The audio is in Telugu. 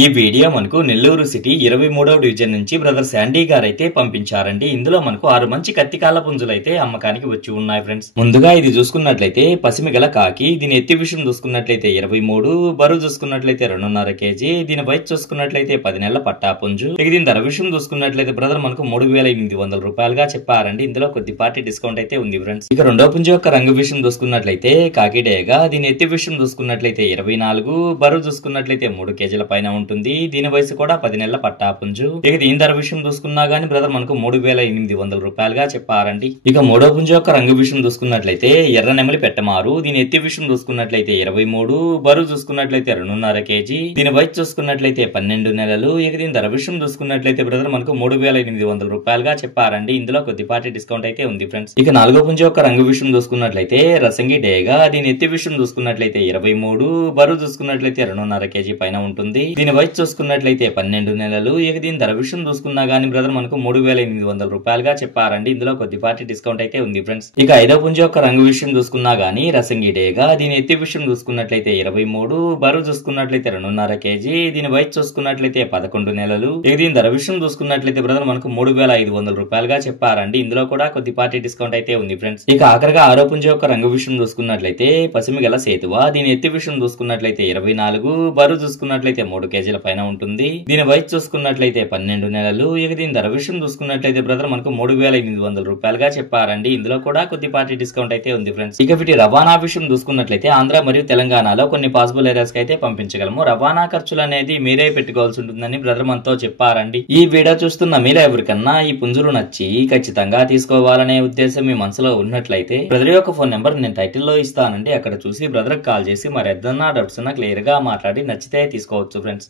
ఈ వీడియో మనకు నెల్లూరు సిటీ 23వ డివిజన్ నుంచి బ్రదర్ శాండీ గారు అయితే పంపించారండి. ఇందులో మనకు 6 మంచి కత్తికాల పుంజులు అయితే అమ్మకానికి వచ్చి ఉన్నాయి ఫ్రెండ్స్. ముందుగా ఇది చూసుకున్నట్లయితే పసిమిగల కాకి, దీని ఎత్తి విషయం చూసుకున్నట్లయితే 23, బరువు చూసుకున్నట్లయితే 2.5 కేజీ, దీని వయసు చూసుకున్నట్లయితే 10 నెలల పట్టా పుంజు. ఇక దీని ధర విషయం చూసుకున్నట్లయితే బ్రదర్ మనకు 3,800 రూపాయలుగా చెప్పారండి. ఇందులో కొద్దిపాటి డిస్కౌంట్ అయితే ఉంది ఫ్రెండ్స్. ఇక రెండో పుంజు యొక్క రంగు విషయం చూసుకున్నట్లయితే కాకిడేగా, దీని ఎత్తి విషయం చూసుకున్నట్లయితే 24, బరువు చూసుకున్నట్లయితే 3 కేజీల పైన ఉంటుంది. దీని వయసు కూడా 10 నెలల పట్టా పుంజు. ఇక దీని ధర విషయం చూసుకున్నా గానీ బ్రదర్ మనకు 3,800 రూపాయలుగా చెప్పారండి. ఇక మూడో పుంజు యొక్క రంగు విషయం చూసుకున్నట్లయితే ఎర్ర నెమలి పెట్టమారు, దీని ఎత్తి విషయం చూసుకున్నట్లయితే 23, బరువు చూసుకున్నట్లయితే 2.5 కేజీ, దీని వయసు చూసుకున్నట్లయితే 12 నెలలు. ఇక దీని ధర విషయం చూసుకున్నట్లయితే బ్రదర్ మనకు 3,800 రూపాయలుగా చెప్పారండి. ఇందులో కొద్దిపాటి డిస్కౌంట్ అయితే ఉంది ఫ్రెండ్స్. ఇక నాలుగో పుంజు యొక్క రంగు విషయం చూసుకున్నట్లయితే రసంగి డేగా, దీని ఎత్తి విషయం చూసుకున్నట్లయితే 23, బరువు చూసుకున్నట్లయితే 2.5 కేజీ పైన ఉంటుంది. దీని వయసు చూసుకున్నట్లయితే 12 నెలలు. ఇక దీని ధర విషయం చూసుకున్నా గానీ బ్రదర్ మనకు 3,800 రూపాయలుగా చెప్పారండి. ఇందులో కొద్దిపాటి డిస్కౌంట్ అయితే ఉంది ఫ్రెండ్స్. ఇక ఐదో పుంజు యొక్క రంగు విషయం చూసుకున్నా గానీ రసంగి డేగా, దీని ఎత్తి విషయం చూసుకున్నట్లయితే 23, బరువు చూసుకున్నట్లయితే 2.5 కేజీ, దీని వయసు చూసుకున్నట్లయితే 11 నెలలు. ఇక దీని ధర విషయం చూసుకున్నట్లయితే బ్రదర్ మనకు 3,500 రూపాయలుగా చెప్పారండి. ఇందులో కూడా కొద్దిపాటి డిస్కౌంట్ అయితే ఉంది ఫ్రెండ్స్. ఇక ఆఖరిగా ఆరో పుంజు యొక్క రంగు విషయం చూసుకున్నట్లయితే పసిమిగల సేతువ, దీని ఎత్తి విషయం చూసుకున్నట్లయితే 24, బరువు చూసుకున్నట్లయితే 3 కేజీల పైన ఉంటుంది. దీని వయసు చూసుకున్నట్లయితే 12 నెలలు. ఇక దీని ధర విషయం చూసుకున్నట్లయితే బ్రదర్ మనకు 3,800 రూపాయలుగా చెప్పారండి. ఇందులో కూడా కొద్దిపాటి డిస్కౌంట్ అయితే ఉంది ఫ్రెండ్స్. ఇక వీటి రవాణా విషయం చూసుకున్నట్లయితే ఆంధ్ర మరియు తెలంగాణలో కొన్ని పాసిబుల్ ఏరియాస్ కి అయితే పంపించగలము. రవాణా ఖర్చులు అనేది మీరే పెట్టుకోవాల్సి ఉంటుందని బ్రదర్ మనతో చెప్పారండి. ఈ వీడియో చూస్తున్న మీలో ఎవరికన్నా ఈ పుంజులు నచ్చి ఖచ్చితంగా తీసుకోవాలనే ఉద్దేశం మీ మనసులో ఉన్నట్లయితే బ్రదర్ యొక్క ఫోన్ నెంబర్ నేను టైటిల్లో ఇస్తానండి. అక్కడ చూసి బ్రదర్ కాల్ చేసి మరి ఏదన్నా డౌట్స్ ఉన్నా క్లియర్ గా మాట్లాడి నచ్చితే తీసుకోవచ్చు ఫ్రెండ్స్.